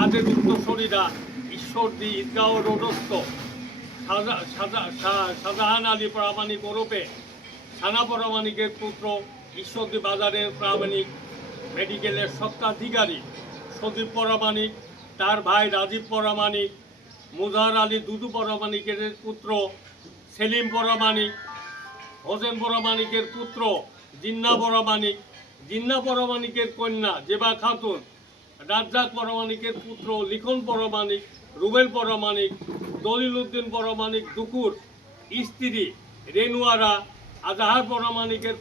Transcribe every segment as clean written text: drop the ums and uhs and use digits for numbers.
তাদের উত্তরসূরিরা ঈশ্বরদী ঈদগাঁও রোডস্থ শাহজাহান আলী প্রামাণিক ওরফে ছানা প্রামাণিকের পুত্র ঈশ্বরদী বাজারের প্রামাণিক মেডিকেলের স্বত্বাধিকারী সদীপ প্রামাণিক, তার ভাই রাজীব প্রামাণিক, মুজাহার আলী দুদু প্রামাণিকের পুত্র সেলিম প্রামাণিক, হোসেন প্রামাণিকের পুত্র জিন্না প্রামাণিক, জিন্না প্রামাণিকের কন্যা জেবা খাতুন, রাজ্জাক প্রামাণিকের পুত্র লিখন প্রামাণিক, রুবেল প্রামাণিক, দলিল উদ্দিন প্রামাণিক দুকুর স্ত্রী রেনুয়ারা আজাহার প্রামাণিকের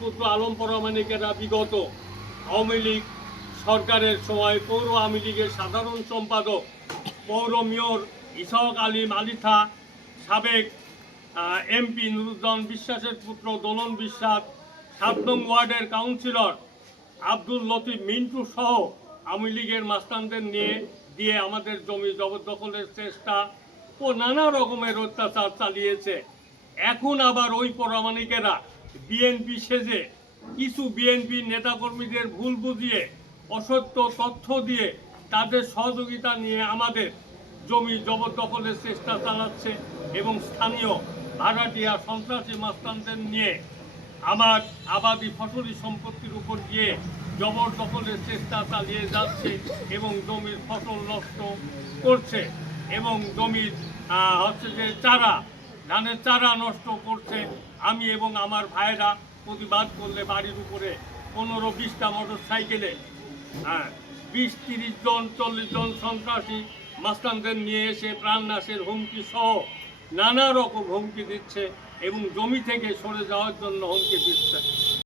পুত্র আলম প্রামাণিকেরা বিগত আওয়ামী লীগ সরকারের সময় পৌর আওয়ামী লীগের সাধারণ সম্পাদক পৌর মেয়র ইসহাক আলী মালিথা, সাবেক এমপি নুরুজ্জামান বিশ্বাসের পুত্র দোলন বিশ্বাস, ৭ নং ওয়ার্ডের কাউন্সিলর আব্দুল লতিফ মিন্টু সহ আওয়ামী লীগের মাস্তানদের দিয়ে আমাদের জমি জবরদখলের চেষ্টা ও নানা রকমের অত্যাচার চালিয়েছে। এখন আবার ওই প্রামাণিকেরা বিএনপি সেজে কিছু বিএনপি নেতাকর্মীদের ভুল বুঝিয়ে অসত্য তথ্য দিয়ে তাদের সহযোগিতা নিয়ে আমাদের জমি জবরদখলের চেষ্টা চালাচ্ছে এবং স্থানীয় ভাড়াটিয়া সন্ত্রাসী মাস্তানদের নিয়ে আমার আবাদি ফসলি সম্পত্তির উপর গিয়ে জবরদখলের চেষ্টা চালিয়ে যাচ্ছে এবং জমির ফসল নষ্ট করছে এবং জমির যে ধানের চারা নষ্ট করছে। আমি এবং আমার ভাইয়েরা প্রতিবাদ করলে বাড়ির উপরে 15-20টা মোটর সাইকেলে 20-30 জন 40 জন সন্ত্রাসী মাস্তানদের নিয়ে এসে প্রাণনাশের হুমকি সহ নানা রকম হুমকি দিচ্ছে এবং জমি থেকে সরে যাওয়ার জন্য হুমকি দিচ্ছে।